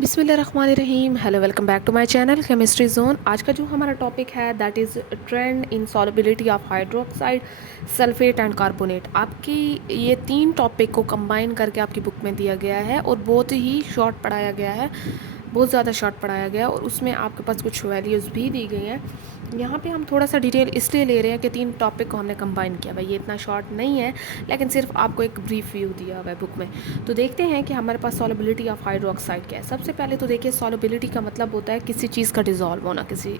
बिस्मिल्लाहिर्रहमानिर्रहीम। Hello, welcome back to my channel chemistry zone. आज का जो हमारा टॉपिक है that is trend in solubility of hydroxide, sulphate and carbonate. आपकी ये तीन टॉपिक को कंबाइन करके आपकी बुक में दिया गया है और बहुत ही शॉर्ट पढ़ाया गया है, बहुत ज़्यादा शॉर्ट पढ़ाया गया है और उसमें आपके पास कुछ वैल्यूज़ भी दी गई हैं। यहाँ पे हम थोड़ा सा डिटेल इसलिए ले रहे हैं कि तीन टॉपिक को हमने कंबाइन किया भाई, ये इतना शॉर्ट नहीं है लेकिन सिर्फ आपको एक ब्रीफ व्यू दिया हुआ है बुक में। तो देखते हैं कि हमारे पास सॉलिबिलिटी ऑफ हाइड्रोक्साइड क्या है। सबसे पहले तो देखिए, सॉलिबिलिटी का मतलब होता है किसी चीज़ का डिज़ोल्व होना किसी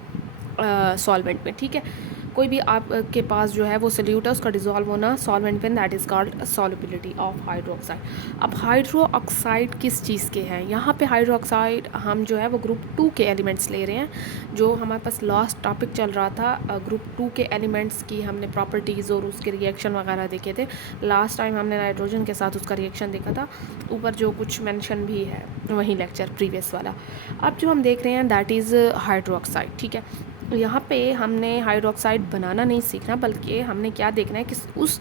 सॉल्वेंट में, ठीक है। कोई भी आपके पास जो है वो सोल्यूट है, उसका डिज़ोल्व होना सॉल्वेंट में, that is called solubility of hydroxide. अब हाइड्रो ऑक्साइड किस चीज़ के हैं? यहाँ पे हाइड्रो ऑक्साइड हम जो है वो ग्रुप 2 के एलिमेंट्स ले रहे हैं। जो हमारे पास लास्ट टॉपिक चल रहा था, ग्रुप 2 के एलिमेंट्स की हमने प्रॉपर्टीज़ और उसके रिएक्शन वगैरह देखे थे। लास्ट टाइम हमने नाइट्रोजन के साथ उसका रिएक्शन देखा था, ऊपर जो कुछ मेंशन भी है वही लेक्चर प्रीवियस वाला। अब जो हम देख रहे हैं दैट इज़ हाइड्रो ऑक्साइड, ठीक है। यहाँ पे हमने हाइड्रोक्साइड बनाना नहीं सीखना, बल्कि हमने क्या देखना है कि उस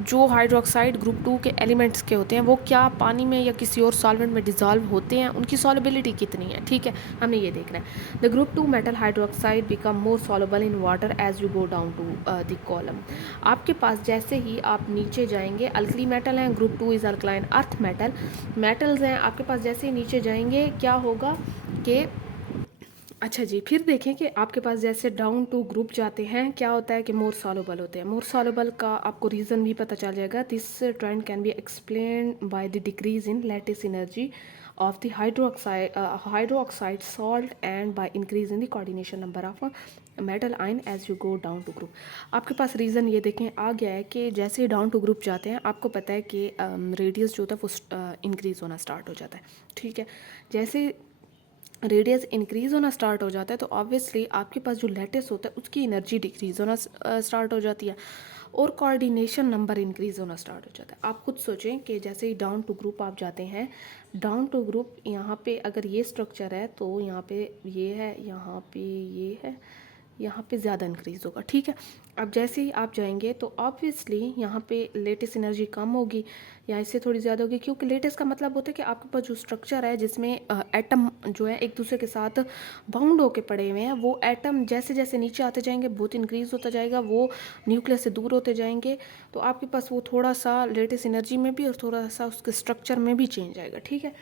जो हाइड्रोक्साइड ग्रुप 2 के एलिमेंट्स के होते हैं वो क्या पानी में या किसी और सॉल्वेंट में डिज़ोल्व होते हैं, उनकी सॉलिबिलिटी कितनी है, ठीक है। हमने ये देखना है। The group 2 metal hydroxide become more soluble in water as you go down to the column. आपके पास जैसे ही आप नीचे जाएंगे, अल्कली मेटल हैं, group 2 is alkaline earth metal, metals हैं आपके पास। जैसे ही नीचे जाएंगे क्या होगा कि अच्छा जी, फिर देखें कि आपके पास जैसे डाउन टू ग्रुप जाते हैं क्या होता है कि मोर सॉल्युबल होते हैं। मोर सॉल्युबल का आपको रीज़न भी पता चल जाएगा। This trend can be explain by the decrease in lattice energy of the hydroxide salt and by increase in the coordination number of metal ion as you go down to group. आपके पास reason ये देखें आ गया है कि जैसे ही down to group जाते हैं आपको पता है कि रेडियस जो होता है वो इंक्रीज़ होना स्टार्ट हो जाता है, ठीक है। जैसे रेडियस इंक्रीज़ होना स्टार्ट हो जाता है तो ऑब्वियसली आपके पास जो लैटिस होता है उसकी एनर्जी डिक्रीज़ होना स्टार्ट हो जाती है और कोऑर्डिनेशन नंबर इंक्रीज़ होना स्टार्ट हो जाता है। आप खुद सोचें कि जैसे ही डाउन टू ग्रुप आप जाते हैं, डाउन टू ग्रुप यहाँ पे अगर ये स्ट्रक्चर है तो यहाँ पे ये है, यहाँ पे ये है, यहाँ पे ज़्यादा इंक्रीज़ होगा, ठीक है। अब जैसे ही आप जाएंगे तो ऑब्वियसली यहाँ पे लेटेस्ट एनर्जी कम होगी या इससे थोड़ी ज़्यादा होगी, क्योंकि लेटेस्ट का मतलब होता है कि आपके पास जो स्ट्रक्चर है जिसमें एटम जो है एक दूसरे के साथ बाउंड होके पड़े हुए हैं, वो एटम जैसे जैसे नीचे आते जाएंगे बहुत इंक्रीज़ होता जाएगा, वो न्यूक्लियस से दूर होते जाएंगे। तो आपके पास वो थोड़ा सा लेटेस्ट एनर्जी में भी और थोड़ा सा उसके स्ट्रक्चर में भी चेंज आएगा, ठीक है।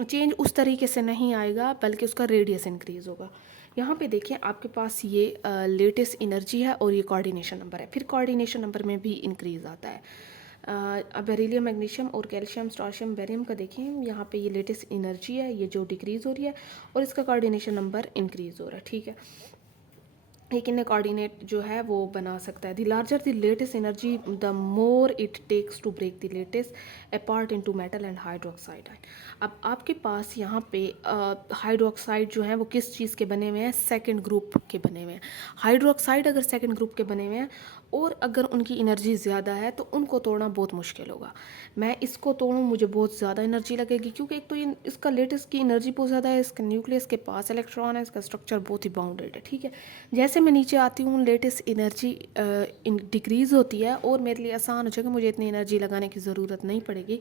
चेंज उस तरीके से नहीं आएगा बल्कि उसका रेडियस इंक्रीज़ होगा। यहाँ पे देखिए आपके पास ये लेटेस्ट एनर्जी है और ये कोऑर्डिनेशन नंबर है, फिर कोऑर्डिनेशन नंबर में भी इंक्रीज़ आता है। अब बेरिलियम, मैग्नीशियम और कैल्शियम, स्ट्रोशियम, बेरियम का देखें, यहाँ पे ये लेटेस्ट एनर्जी है, ये जो डिक्रीज़ हो रही है और इसका कोऑर्डिनेशन नंबर इंक्रीज़ हो रहा है, ठीक है। लेकिन कोऑर्डिनेट जो है वो बना सकता है। The larger the latest energy the more it takes to break the latest apart into metal and hydroxide. अब आपके पास यहाँ पे हाइड्रोक्साइड जो है वो किस चीज़ के बने हुए हैं? सेकंड ग्रुप के बने हुए हैं। हाइड्रोक्साइड अगर सेकंड ग्रुप के बने हुए हैं और अगर उनकी एनर्जी ज़्यादा है तो उनको तोड़ना बहुत मुश्किल होगा। मैं इसको तोड़ूँ मुझे बहुत ज़्यादा एनर्जी लगेगी, क्योंकि एक तो इसका लेटेस्ट की एनर्जी बहुत ज़्यादा है, इसका न्यूक्लियस के पास इलेक्ट्रॉन है, इसका स्ट्रक्चर बहुत ही बाउंडेड है, ठीक है। जैसे मैं नीचे आती हूँ लेटेस्ट एनर्जी डिक्रीज़ होती है और मेरे लिए आसान हो जाएगा, मुझे इतनी एनर्जी लगाने की ज़रूरत नहीं पड़ेगी,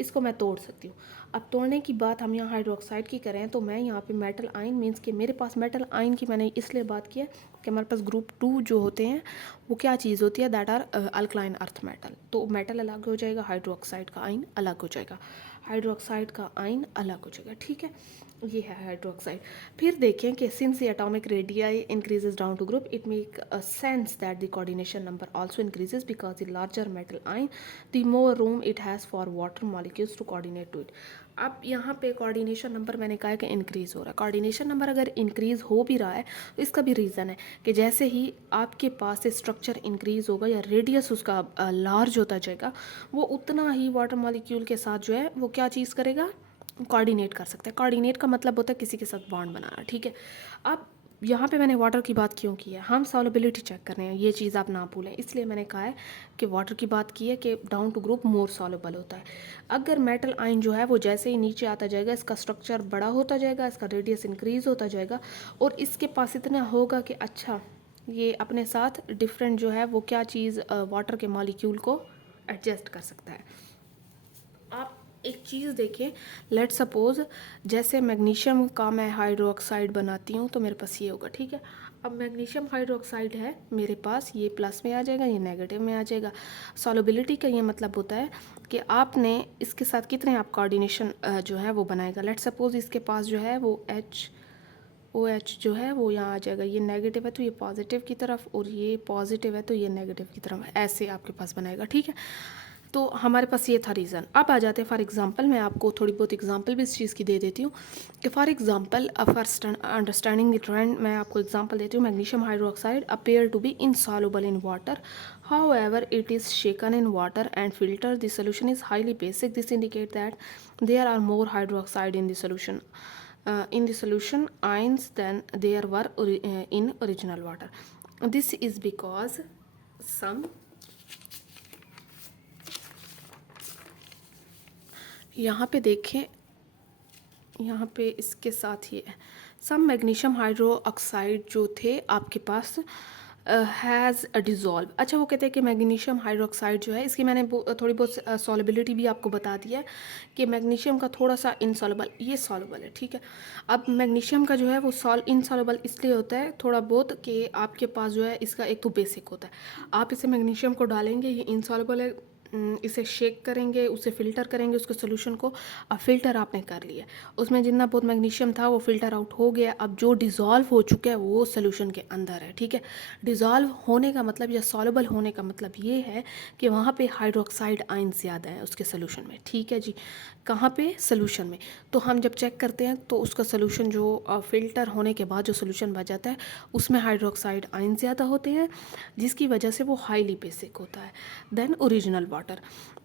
इसको मैं तोड़ सकती हूँ। अब तोड़ने की बात हम यहाँ हाइड्रोक्साइड की करें तो मैं यहाँ पे मेटल आयन मीन्स कि मेरे पास मेटल आयन की मैंने इसलिए बात की है कि हमारे पास ग्रुप 2 जो होते हैं वो क्या चीज़ होती है? That are alkaline earth metal. तो मेटल अलग हो जाएगा, हाइड्रोक्साइड का आयन अलग हो जाएगा, हाइड्रोक्साइड का आयन अलग हो जाएगा, ठीक है। ये है हाइड्रोक्साइड। फिर देखें कि since the atomic radii increases down to group it make sense that the coordination number also increases because the larger metal ion the more room it has for water molecules to coordinate to it. अब यहाँ पे coordination number मैंने कहा है कि increase हो रहा है। कोऑर्डिनेशन नंबर अगर इंक्रीज़ हो भी रहा है तो इसका भी रीज़न है कि जैसे ही आपके पास से स्ट्रक्चर इंक्रीज़ होगा या रेडियस उसका लार्ज होता जाएगा, वो उतना ही वाटर मॉलिक्यूल के साथ जो है वो क्या चीज़ करेगा? कोऑर्डिनेट कर सकता है। कोऑर्डिनेट का मतलब होता है किसी के साथ बॉन्ड बनाना, ठीक है। अब यहाँ पे मैंने वाटर की बात क्यों की है? हम सॉलिबिलिटी चेक कर रहे हैं, ये चीज़ आप ना भूलें, इसलिए मैंने कहा है कि वाटर की बात की है कि down to group more soluble होता है। अगर मेटल आयन जो है वो जैसे ही नीचे आता जाएगा इसका स्ट्रक्चर बड़ा होता जाएगा, इसका रेडियस इंक्रीज़ होता जाएगा और इसके पास इतना होगा कि अच्छा ये अपने साथ डिफरेंट जो है वो क्या चीज़ वाटर के मॉलिक्यूल को एडजस्ट कर सकता है। आप एक चीज़ देखिए, लेट सपोज जैसे मैग्नीशियम का मैं हाइड्रोक्साइड बनाती हूँ तो मेरे पास ये होगा, ठीक है। अब मैग्नीशियम हाइड्रोक्साइड है मेरे पास, ये प्लस में आ जाएगा, ये नेगेटिव में आ जाएगा। सॉल्युबिलिटी का ये मतलब होता है कि आपने इसके साथ कितने आप कोऑर्डिनेशन जो है वो बनाएगा। लेट सपोज इसके पास जो है वो OH जो है वो यहाँ आ जाएगा, ये नेगेटिव है तो ये पॉजिटिव की तरफ, और ये पॉजिटिव है तो ये नेगेटिव की तरफ, ऐसे आपके पास बनाएगा, ठीक है। तो हमारे पास ये था रीज़न। अब आ जाते हैं फॉर एग्जांपल, मैं आपको थोड़ी बहुत एग्जांपल भी इस चीज़ की दे देती हूँ कि for example for understanding the trend मैं आपको एग्जांपल देती हूँ। Magnesium hydroxide appear to be insoluble in water, however it is shaken in water and filtered. The solution is highly basic. This indicates that there are more hydroxide in the solution ions than there were in original water. This is because some, यहाँ पे देखें, यहाँ पे इसके साथ ये सम magnesium hydro oxide जो थे आपके पास हैज़ डिज़ोल्व। अच्छा, वो कहते हैं कि मैग्नीशियम हाइड्रोक्साइड जो है, इसकी मैंने थोड़ी बहुत सॉल्युबिलिटी भी आपको बता दी है कि मैग्नीशियम का थोड़ा सा इनसॉल्युबल, ये सॉल्युबल है, ठीक है। अब मैग्नीशियम का जो है वो इनसॉल्युबल इसलिए होता है थोड़ा बहुत कि आपके पास जो है इसका एक तो बेसिक होता है, आप इसे मैग्नीशियम को डालेंगे, ये इनसॉल्युबल है, इसे शेक करेंगे, उसे फ़िल्टर करेंगे, उसके सोल्यूशन को। अब फ़िल्टर आपने कर लिया, उसमें जितना बहुत मैग्नीशियम था वो फ़िल्टर आउट हो गया। अब जो डिज़ोल्व हो चुका है वो सोल्यूशन के अंदर है, ठीक है। डिज़ोल्व होने का मतलब या सॉल्युबल होने का मतलब ये है कि वहाँ पे हाइड्रोक्साइड आयन ज़्यादा है उसके सोल्यूशन में, ठीक है जी। कहाँ पे? सोल्यूशन में। तो हम जब चेक करते हैं तो उसका सोल्यूशन जो फ़िल्टर होने के बाद जो सोल्यूशन बच जाता है उसमें हाइड्रोक्साइड आयन ज़्यादा होते हैं, जिसकी वजह से वो हाईली बेसिक होता है then original water.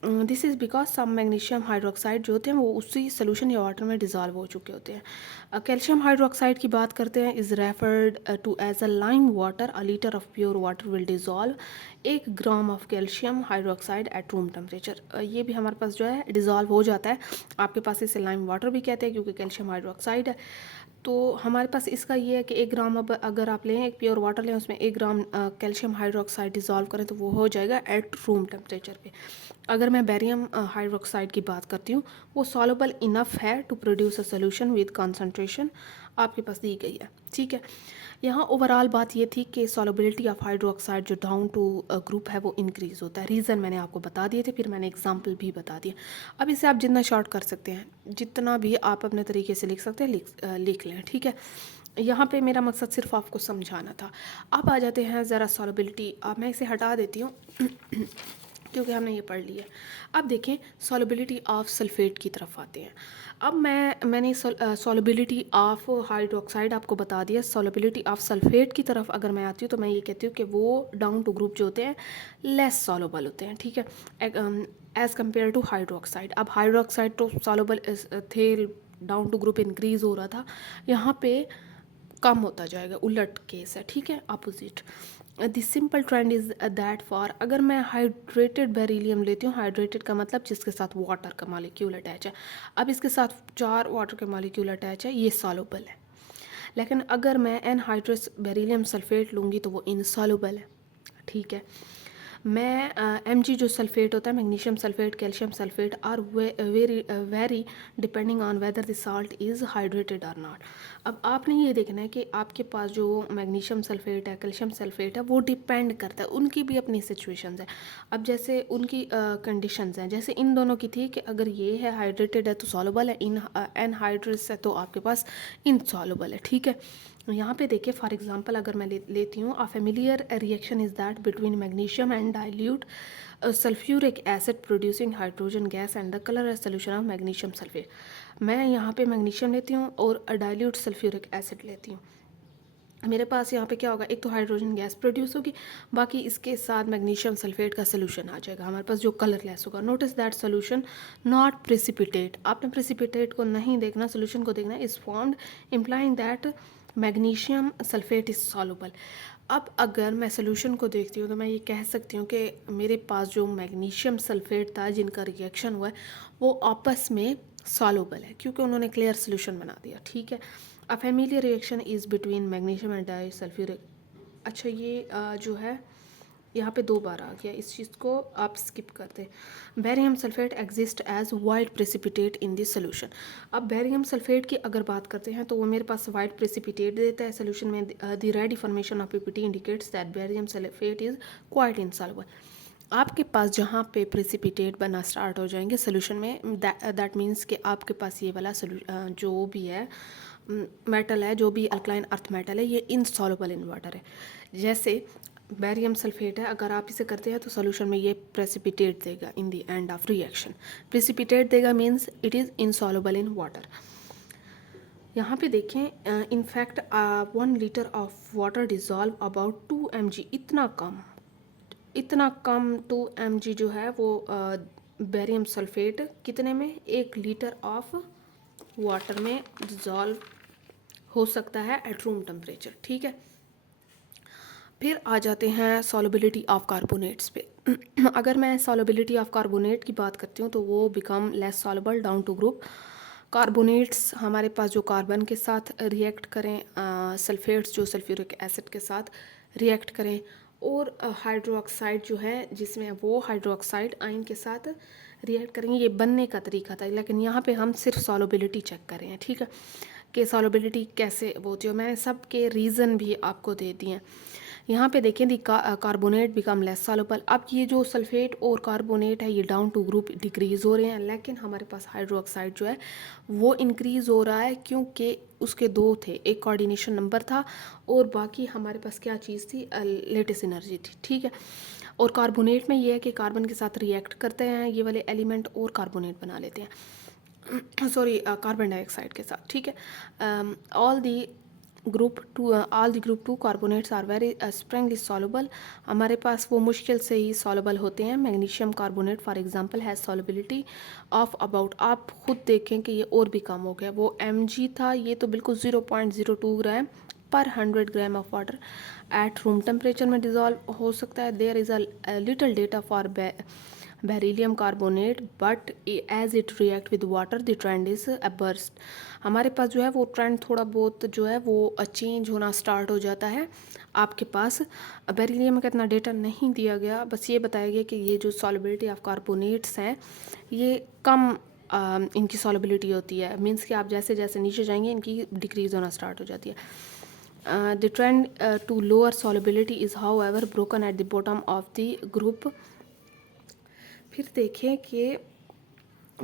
This is because some magnesium hydroxide जो होते हैं वो उसी सोल्यूशन या वाटर में डिज़ोल्व हो चुके होते हैं। कैल्शियम हाइड्रोक्साइड की बात करते हैं, is referred to as a lime water. A litre of pure water will dissolve 1 gram of calcium hydroxide at room temperature. ये भी हमारे पास जो है डिज़ोल्व हो जाता है, आपके पास इसे लाइम वाटर भी कहते हैं क्योंकि कैल्शियम हाइड्रोक्साइड है। तो हमारे पास इसका ये है कि 1 ग्राम अब अगर आप लें, एक प्योर वाटर लें, उसमें 1 ग्राम कैल्शियम हाइड्रोक्साइड डिज़ोल्व करें तो वो हो जाएगा एट रूम टेम्परेचर पे। अगर मैं बेरियम हाइड्रोक्साइड की बात करती हूँ, वो सॉल्युबल इनफ है to produce a solution with concentration आपके पास दी गई है, ठीक है। यहाँ ओवरऑल बात ये थी कि सॉल्युबिलिटी ऑफ हाइड्रोक्साइड जो डाउन टू ग्रुप है वो इंक्रीज़ होता है। रीज़न मैंने आपको बता दिए थे, फिर मैंने एग्जांपल भी बता दिया। अब इसे आप जितना शॉर्ट कर सकते हैं, जितना भी आप अपने तरीके से लिख सकते हैं लिख लें, ठीक है। यहाँ पे मेरा मकसद सिर्फ आपको समझाना था। अब आ जाते हैं ज़रा सॉल्युबिलिटी। अब मैं इसे हटा देती हूँ क्योंकि हमने ये पढ़ लिया। अब देखें सॉल्युबिलिटी ऑफ सल्फेट की तरफ आते हैं। अब मैंने सॉल्युबिलिटी ऑफ हाइड्रोक्साइड आपको बता दिया। सॉल्युबिलिटी ऑफ सल्फेट की तरफ अगर मैं आती हूँ तो मैं ये कहती हूँ कि वो डाउन टू ग्रुप जो होते हैं लेस सॉल्युबल होते हैं, ठीक है, एज़ कम्पेयर टू हाइड्रोक्साइड। अब हाइड्रोक्साइड तो सॉल्युबल थे, डाउन टू ग्रुप इंक्रीज़ हो रहा था, यहाँ पे कम होता जाएगा, उलट केस है, ठीक है, opposite. The simple trend is that for, अगर मैं हाइड्रेटेड बेरिलियम लेती हूँ, हाइड्रेटेड का मतलब जिसके साथ वाटर का मॉलिक्यूल अटैच है। अब इसके साथ 4 वाटर के मॉलिक्यूल अटैच है, ये सॉल्युबल है। लेकिन अगर मैं एनहाइड्रस बेरिलियम सल्फेट लूँगी तो वो इनसॉल्युबल है, ठीक है। मैं Mg जो सल्फेट होता है, magnesium sulphate, calcium sulphate, are very depending on whether the salt is hydrated or not. अब आपने ये देखना है कि आपके पास जो मैग्नीशियम सल्फेट है, कैल्शियम सल्फेट है, वो डिपेंड करता है, उनकी भी अपनी सिचुएशंस है। अब जैसे उनकी कंडीशंस हैं, जैसे इन दोनों की थी कि अगर ये है हाइड्रेटेड है तो सॉल्युबल है, एनहाइड्रस है तो आपके पास इनसॉल्युबल है, ठीक है। यहाँ पे देखिए फॉर एग्जांपल अगर मैं लेती हूँ, a familiar reaction is that between magnesium and dilute sulphuric acid producing hydrogen gas and the colour as solution of magnesium sulphate. मैं यहाँ पे मैग्नीशियम लेती हूँ और डाइल्यूट सल्फ्यूरिक एसिड लेती हूँ। मेरे पास यहाँ पे क्या होगा, एक तो हाइड्रोजन गैस प्रोड्यूस होगी, बाकी इसके साथ मैग्नीशियम सल्फेट का सोल्यूशन आ जाएगा हमारे पास जो कलरलेस होगा। Notice that solution not precipitate, आपने प्रेसिपिटेट को नहीं देखना, सोल्यूशन को देखना। Is formed implying that magnesium sulphate is soluble. अब अगर मैं सोल्यूशन को देखती हूँ तो मैं ये कह सकती हूँ कि मेरे पास जो मैग्नीशियम सल्फेट था जिनका रिएक्शन हुआ है वो आपस में सॉल्युबल है क्योंकि उन्होंने क्लियर सोल्यूशन बना दिया, ठीक है। A familiar reaction is between magnesium and disulphuric. अच्छा, ये जो है यहाँ पे 2 बार आ गया, इस चीज़ को आप स्किप कर दें। Barium sulphate exist as white precipitate in this solution. अब बेरियम सल्फेट की अगर बात करते हैं तो वो मेरे पास वाइट प्रेसिपिटेट देता है सोल्यूशन में। The red formation of PPT indicates that barium sulphate is quite insoluble. आपके पास जहाँ पे प्रेसिपिटेट बनना स्टार्ट हो जाएंगे सोल्यूशन में, दैट मीन्स कि आपके पास ये वाला जो भी है मेटल है, जो भी अल्कलाइन अर्थ मेटल है, ये इनसॉल्युबल इन वाटर है। जैसे बेरियम सल्फेट है, अगर आप इसे करते हैं तो सोल्यूशन में ये प्रेसिपिटेट देगा in the end of reaction. Precipitate देगा means it is insoluble in water. यहाँ पे देखें, in fact 1 litre of water dissolve about 2 mg, इतना कम 2 mg जो है वो बेरियम सल्फेट कितने में, 1 लीटर ऑफ वाटर में डिज़ोल्व हो सकता है एट रूम टेम्परेचर। ठीक है, फिर आ जाते हैं सॉल्युबिलिटी ऑफ कार्बोनेट्स पे। अगर मैं सॉल्युबिलिटी ऑफ कार्बोनेट की बात करती हूँ तो वो become less soluble down to group. Carbonates हमारे पास जो कार्बन के साथ रिएक्ट करें, सल्फेट्स जो सल्फ्यूरिक एसिड के साथ रिएक्ट करें, और हाइड्रोक्साइड जो है जिसमें वो हाइड्रोक्साइड आयन के साथ रिएक्ट करेंगे। ये बनने का तरीका था, लेकिन यहाँ पे हम सिर्फ सॉल्युबिलिटी चेक कर रहे हैं। ठीक है, कि सॉल्युबिलिटी कैसे होती है, मैंने सब के रीज़न भी आपको दे दिए हैं। यहाँ पे देखें दी कार्बोनेट बिकम लेस सॉल्युबल। अब ये जो सल्फेट और कार्बोनेट है ये डाउन टू ग्रुप डिक्रीज़ हो रहे हैं, लेकिन हमारे पास हाइड्रोक्साइड जो है वो इंक्रीज़ हो रहा है, क्योंकि उसके 2 थे, एक कोऑर्डिनेशन नंबर था और बाकी हमारे पास क्या चीज़ थी, लेटेस्ट एनर्जी थी। ठीक है, और कार्बोनेट में ये है कि कार्बन के साथ रिएक्ट करते हैं ये वाले एलिमेंट और कार्बोनेट बना लेते हैं, सॉरी कार्बन डाइऑक्साइड के साथ। ठीक है, all the group 2 carbonates are very sparingly soluble. हमारे पास वो मुश्किल से ही सॉल्युबल होते हैं। Magnesium carbonate for example has solubility of about, आप खुद देखें कि ये और भी कम हो गया, वो mg था, ये तो बिल्कुल 0.02 ग्राम पर 100 gram of water at room temperature में डिज़ोल्व हो सकता है। There is a little data for beryllium carbonate but as it react with water the trend is a burst. हमारे पास जो है वो ट्रेंड थोड़ा बहुत जो है वो चेंज होना स्टार्ट हो जाता है। आपके पास बेरिलियम का इतना डेटा नहीं दिया गया, बस ये बताया गया कि ये जो सॉल्युबिलिटी ऑफ कार्बोनेट्स हैं ये कम इनकी सॉल्युबिलिटी होती है, मीन्स कि आप जैसे जैसे नीचे जाएंगे इनकी डिक्रीज होना स्टार्ट हो जाती है। The trend to lower solubility is however broken at the bottom of the group। फिर देखें कि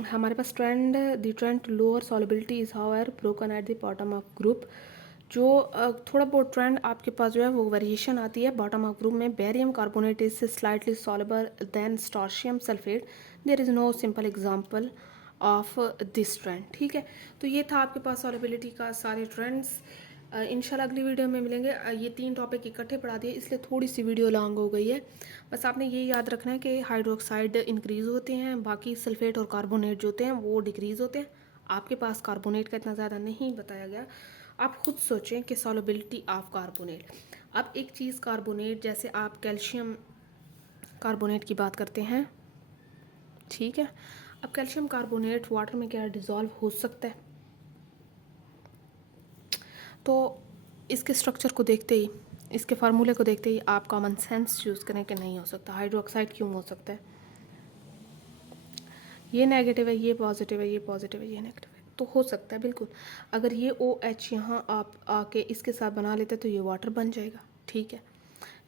हमारे पास the trend to lower solubility is however broken at the bottom of group. जो थोड़ा बहुत ट्रेंड आपके पास जो है वो वेरिएशन आती है बॉटम ऑफ ग्रुप में। Barium carbonate is slightly soluble than strontium sulphate, there is no simple example of this trend. ठीक है, तो ये था आपके पास सॉल्युबिलिटी का सारे ट्रेंड्स। इंशाल्लाह अगली वीडियो में मिलेंगे। ये 3 टॉपिक इकट्ठे पढ़ा दिए इसलिए थोड़ी सी वीडियो लॉन्ग हो गई है। बस आपने ये याद रखना है कि हाइड्रोक्साइड इंक्रीज़ होते हैं, बाकी सल्फेट और कार्बोनेट जो होते हैं वो डिक्रीज़ होते हैं। आपके पास कार्बोनेट का इतना ज़्यादा नहीं बताया गया। आप खुद सोचें कि सॉल्युबिलिटी ऑफ कार्बोनेट। अब एक चीज़ कार्बोनेट, जैसे आप कैल्शियम कार्बोनेट की बात करते हैं, ठीक है, अब कैल्शियम कार्बोनेट वाटर में क्या डिज़ोल्व हो सकता है, तो इसके स्ट्रक्चर को देखते ही, इसके फार्मूले को देखते ही आप कॉमन सेंस यूज़ करें कि नहीं हो सकता। हाइड्रोक्साइड क्यों हो सकता है, ये नेगेटिव है, ये पॉजिटिव है, ये पॉजिटिव है, ये नेगेटिव है, तो हो सकता है बिल्कुल। अगर ये OH यहाँ आप आके इसके साथ बना लेते तो ये वाटर बन जाएगा। ठीक है,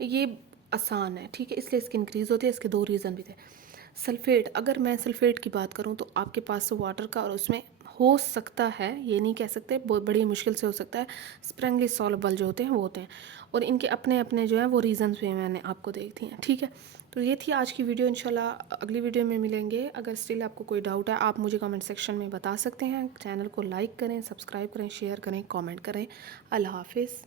ये आसान है। ठीक है, इसलिए इसकी इंक्रीज़ होती है। इसके 2 रीज़न भी थे। सल्फेट, अगर मैं सल्फेट की बात करूँ तो आपके पास वाटर का और उसमें हो सकता है, ये नहीं कह सकते, बहुत बड़ी मुश्किल से हो सकता है, स्प्रिंगली सॉल्युबल जो होते हैं वो होते हैं, और इनके अपने अपने जो है वो रीज़न्स भी मैंने आपको देख दिए हैं। ठीक है, तो ये थी आज की वीडियो। इंशाल्लाह अगली वीडियो में मिलेंगे। अगर स्टिल आपको कोई डाउट है आप मुझे कमेंट सेक्शन में बता सकते हैं। चैनल को लाइक करें, सब्सक्राइब करें, शेयर करें, कमेंट करें। अल्लाह हाफिज़।